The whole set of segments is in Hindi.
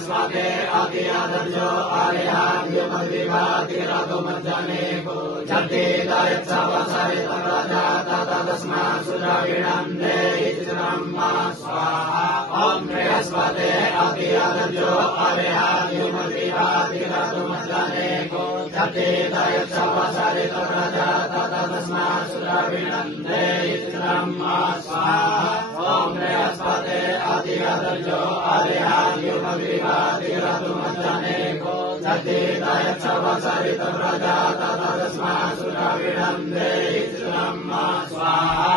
बृहस्पते अतियादर्शो आर्याद्युमद्विवादिरतुमज्जनेको जड्डेदयत्सवसरितव्रजा ततस्मात् सुरविणम् देहित्रम्मा स्वाहा ॐ बृहस्पते अतियादर्शो आर्याद्युमद्विवादिरतुमज्जनेको जड्डेदयत्सवसरितव्रजा ततस्मात् सुरविणम् देहित्रम्मा स्वाहा ॐ बृहस्पते अतियादर्शो आर्याद्युमद्विवादिरतुमज्जनेको जड्डेदयत्सवसरितव्रजा ततस्मात् सुरविणम् देहित्रम्मा स्वाहा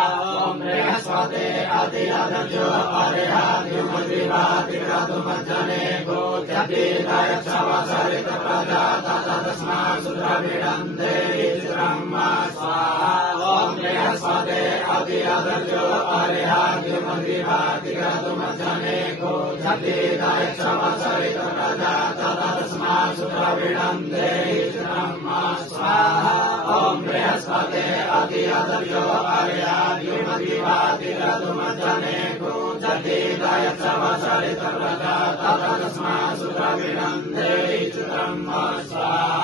ॐ बृहस्पते अतियादर्शो आर्याद्युमद्विवादिरतुमज्जनेको जड्डेदयत्सवसरितव्रजा ततस्मात् सुरविणम् देहित्रम्मा स्वाहा ॐ बृहस्पते अतियादर्शो आर्याद्युमद्विवादिरतुमज्जनेको जड्डेदयत्सवसरितव्रजा ततस्मात् सुरविणम् देहित्रम्मा स्वाहा ॐ बृहस्पते अतियादर्शो आर्याद्युमद्विवादिरतुमज्जनेको जड्डेदयत्सवसरितव्रजा ततस्मात् सुरविणम् देहित्रम्मा स्वाहा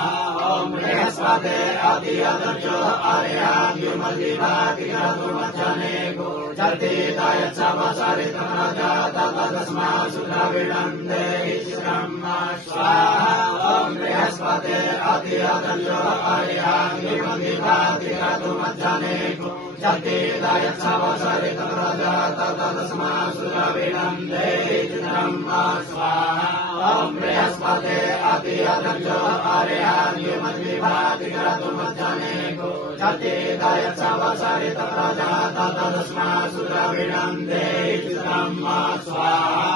ॐ बृहस्पते अतियादर्शो आर्याद्युमद्विवादिरतुमज्जनेको जड्डेदयत्सवसरितव्रजा ततस्मात् सुरविणम् देहित्रम्मा स्वाहा ॐ बृहस्पते अतियादर्शो आर्याद्युमद्विवादिरतुमज्जनेको जड्डेदयत्सवसरितव्रजा ततस्मात् सुरविणम् देहित्रम्मा स्वाहा ॐ बृहस्पते अतियादर्शो आर्याद्युमद्विवादिरतुमज्जनेको जड्डेदयत्सवसरितव्रजा ततस्मात् सुरविणम् देहित्रम्मा स्वाहा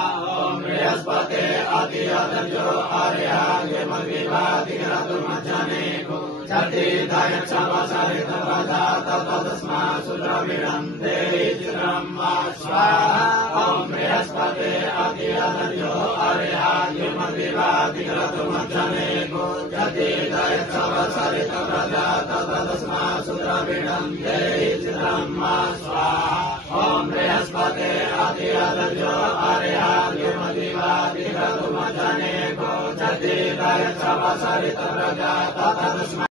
ॐ बृहस्पते अतियादर्शो आर्याद्युमद्विवादिरतुमज्जनेको जड्डेदयत्सवसरितव्रजा ततस्मात् सुरविणम् देहित्रम्मा स्वाहा ॐ बृहस्पते अतियादर्शो आर्याद्युमद्विवादिरतुमज्जनेको जड्डेदयत्सवसरितव्रजा ततस्मात् सुरविणम् देहित्रम्मा स्वाहा ॐ बृहस्पते अतियादर्शो आर्याद्युमद्विवादिरतुमज्जनेको जड्डेदयत्सवसरितव्रजा ततस्मात्